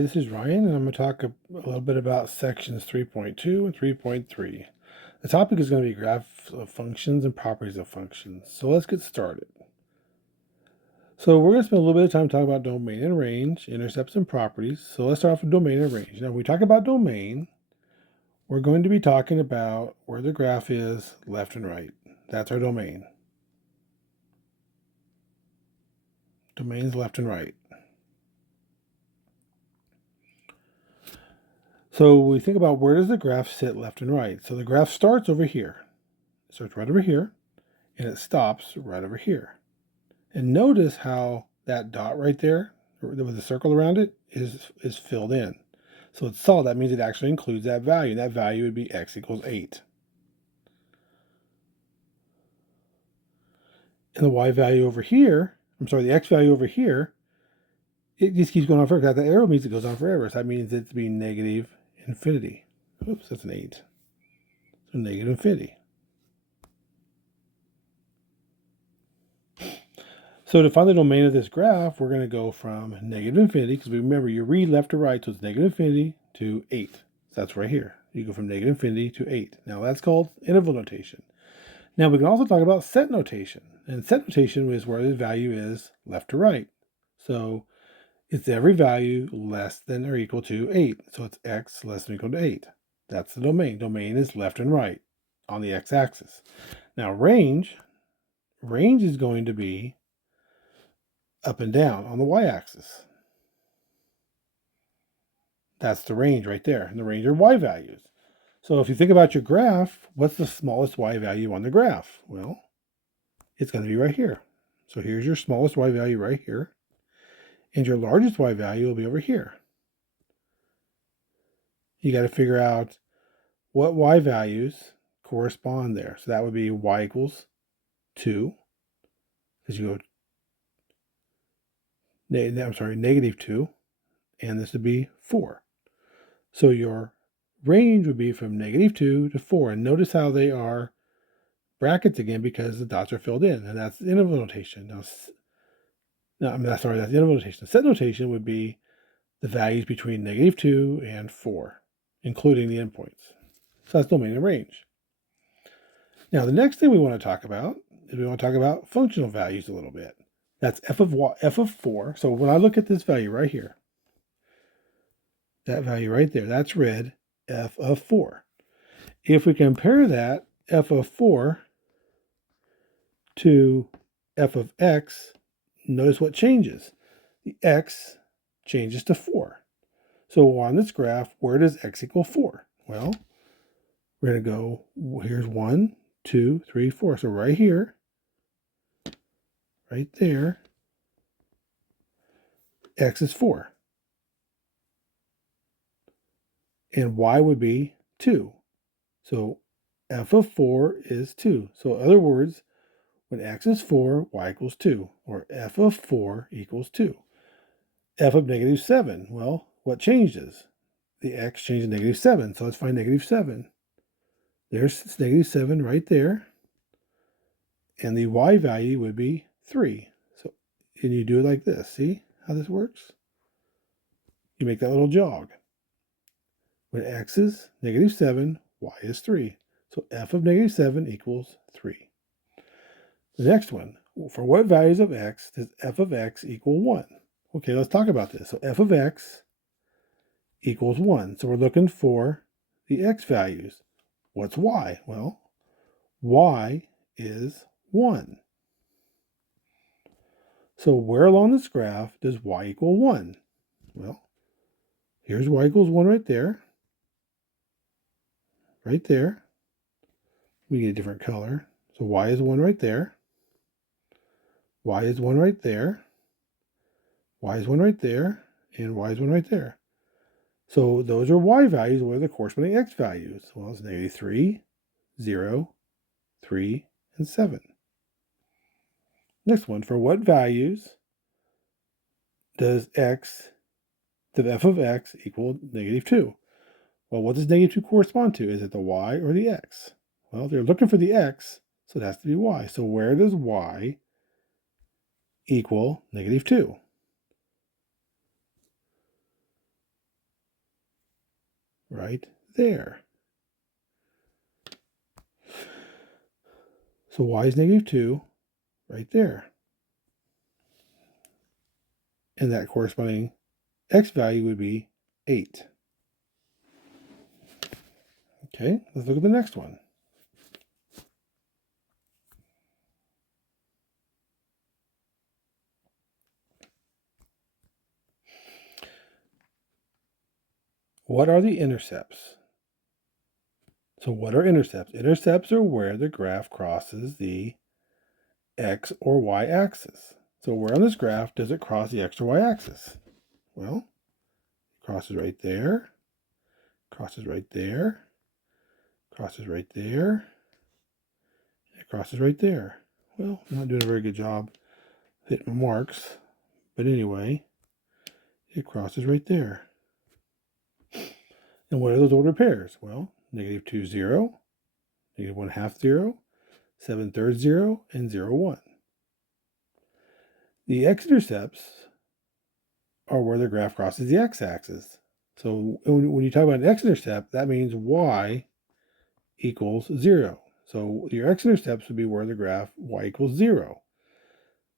This is Ryan, and I'm going to talk a little bit about sections 3.2 and 3.3. The topic is going to be graphs of functions and properties of functions. So let's get started. So we're going to spend a little bit of time talking about domain and range, intercepts and properties. So let's start off with domain and range. Now, when we talk about domain, we're going to be talking about where the graph is left and right. That's our domain. Domain is left and right. So we think about where does the graph sit left and right. So the graph starts over here. It starts right over here, and it stops right over here. And notice how that dot right there, with a circle around it, is filled in. So it's solid. That means it actually includes that value. And that value would be x equals 8. And the y value over here, the x value over here, it just keeps going on forever. That arrow means it goes on forever. So that means it to be negative infinity. Oops, that's an 8. So negative infinity. So to find the domain of this graph, we're going to go from negative infinity, because remember, you read left to right, so it's negative infinity to 8. So that's right here. You go from negative infinity to 8. Now that's called interval notation. Now we can also talk about set notation. And set notation is where the value is left to right. So it's every value less than or equal to 8. So it's x less than or equal to 8. That's the domain. Domain is left and right on the x-axis. Now range is going to be up and down on the y-axis. That's the range right there. And the range are y values. So if you think about your graph, what's the smallest y value on the graph? Well, it's going to be right here. So here's your smallest y value right here. And your largest y value will be over here. You got to figure out what y values correspond there. So that would be y equals 2. Because you go, negative 2. And this would be 4. So your range would be from negative 2 to 4. And notice how they are brackets again because the dots are filled in. And that's interval notation. That's the interval notation. Set notation would be the values between negative 2 and 4, including the endpoints. So that's domain and range. Now, the next thing we want to talk about is we want to talk about functional values a little bit. That's f of 4. So when I look at this value right here, that value right there, that's red, f of 4. If we compare that f of 4 to f of x, notice what changes. The x changes to 4. So on this graph, where does x equal 4? Well, we're going to go, here's 1, 2, 3, 4. So right here, right there, x is 4. And y would be 2. So f of 4 is 2. So in other words, when x is 4, y equals 2. Or f of 4 equals 2. F of negative 7. Well, what changes? The x changed to negative 7. So let's find negative 7. There's negative 7 right there. And the y value would be 3. So, and you do it like this. See how this works? You make that little jog. When x is negative 7, y is 3. So f of negative 7 equals 3. The next one, for what values of x does f of x equal 1? Okay, let's talk about this. So f of x equals 1. So we're looking for the x values. What's y? Well, y is 1. So where along this graph does y equal 1? Well, here's y equals 1 right there. Right there. We get a different color. So y is 1 right there. Y is 1 right there. Y is 1 right there. And y is 1 right there. So those are y values. What are the corresponding x values? Well, it's negative 3, 0, 3, and 7. Next one, for what values does f of x equal negative 2? Well, what does negative 2 correspond to? Is it the y or the x? Well, they're looking for the x, so it has to be y. So where does y equal negative 2? right there. So y is negative 2 right there. And that corresponding x value would be 8. Okay, let's look at the next one. What are the intercepts? So what are intercepts? Intercepts are where the graph crosses the x or y axis. So where on this graph does it cross the x or y axis? Well, it crosses right there, crosses right there, crosses right there, it crosses right there. Well, I'm not doing a very good job hitting my marks, but anyway, it crosses right there. And what are those ordered pairs? Well, negative 2, 0, negative 1 half 0, 7 thirds 0, and 0, 1. The x-intercepts are where the graph crosses the x-axis. So when you talk about an x-intercept, that means y equals 0. So your x-intercepts would be where the graph y equals 0.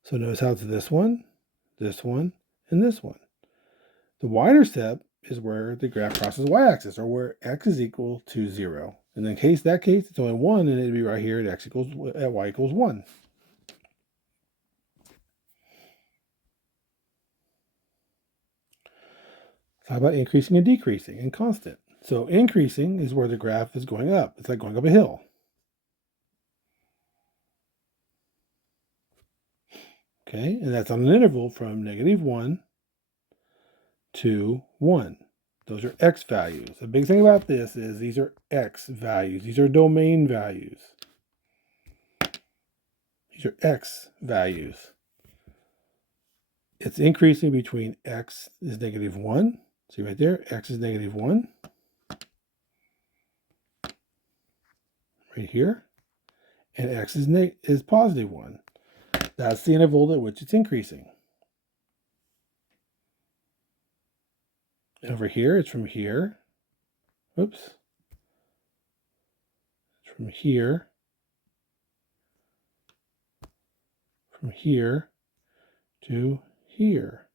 So notice how it's this one, and this one. The y-intercept is where the graph crosses the y-axis, or where x is equal to 0. And in that case, it's only 1, and it'd be right here at y equals 1. How about increasing and decreasing and constant? So increasing is where the graph is going up. It's like going up a hill. Okay, and that's on an interval from negative 1 to 1. Those are x values. The big thing about this is these are x values. These are domain values. These are x values. It's increasing between x is negative 1. See right there, x is negative 1. Right here. And x is positive 1. That's the interval at which it's increasing. And over here, it's from here. Oops. It's from here to here.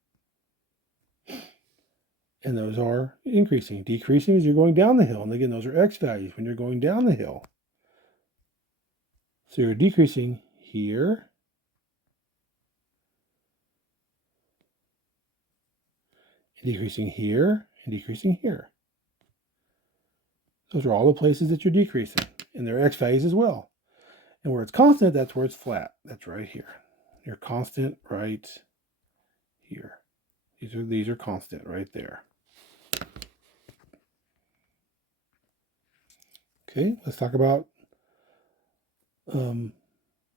And those are increasing. Decreasing is you're going down the hill. And again, those are x values when you're going down the hill. So you're decreasing here, and decreasing here, and decreasing here. Those are all the places that you're decreasing. And they're x values as well. And where it's constant, that's where it's flat. That's right here. Your constant right here. These are constant right there. Okay, let's talk about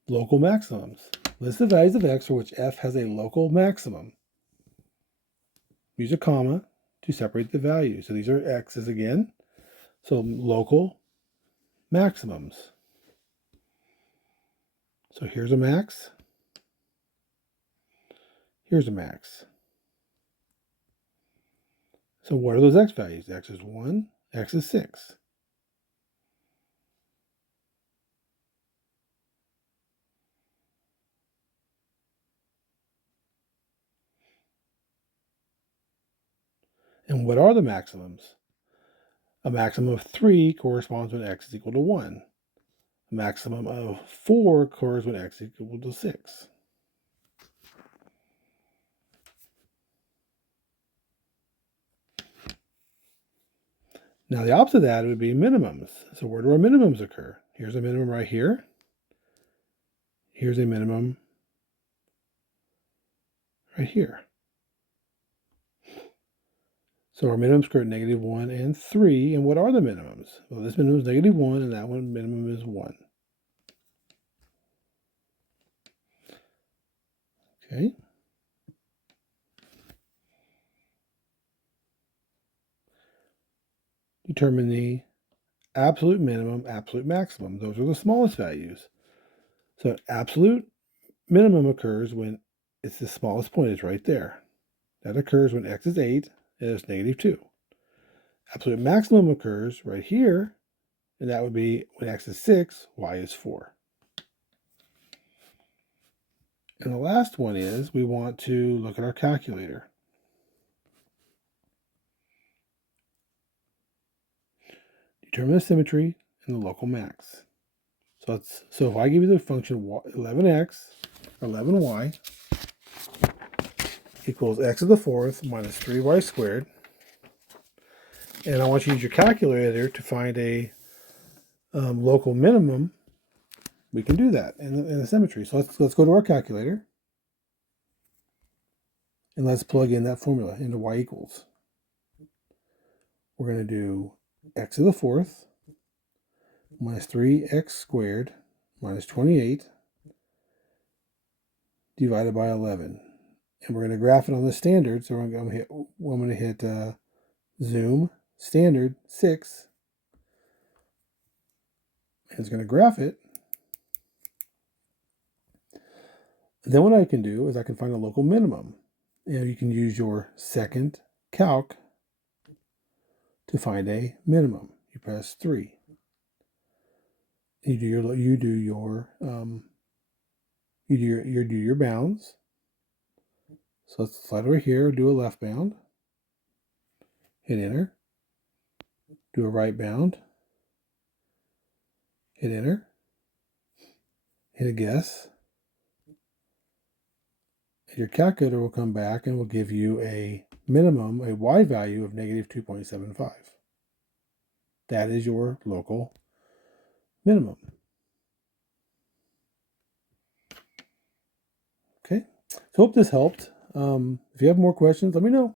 local maximums. List the values of x for which f has a local maximum. Use a comma to separate the values. So these are x's again. So local maximums. So here's a max. Here's a max. So what are those x values? X is 1, x is 6. And what are the maximums? A maximum of 3 corresponds when x is equal to 1. A maximum of 4 occurs when x is equal to 6. Now the opposite of that would be minimums. So where do our minimums occur? Here's a minimum right here. Here's a minimum right here. So our minimums occur at negative 1 and 3. And what are the minimums? Well, this minimum is negative 1, and that one minimum is 1. Okay. Determine the absolute minimum, absolute maximum. Those are the smallest values. So absolute minimum occurs when it's the smallest point is right there. That occurs when x is 8 and it's negative 2. absolute maximum occurs right here, and that would be when x is 6, y is 4. And the last one is we want to look at our calculator. Determine the symmetry and the local max. So if I give you the function 11x or 11y equals x to the fourth minus 3y squared, and I want you to use your calculator to find a local minimum, we can do that in the symmetry. So let's go to our calculator and let's plug in that formula into y equals. We're going to do x to the fourth minus 3x squared minus 28 divided by 11. And we're going to graph it on the standard. So I'm going to hit zoom standard 6. And it's going to graph it. Then what I can do is I can find a local minimum. And you can use your second calc to find a minimum. You press 3. You do your bounds. So let's slide over here, do a left bound, hit enter, do a right bound, hit enter, hit a guess, and your calculator will come back and will give you a minimum, a y value of negative 2.75. That is your local minimum. Okay, so hope this helped. If you have more questions, let me know.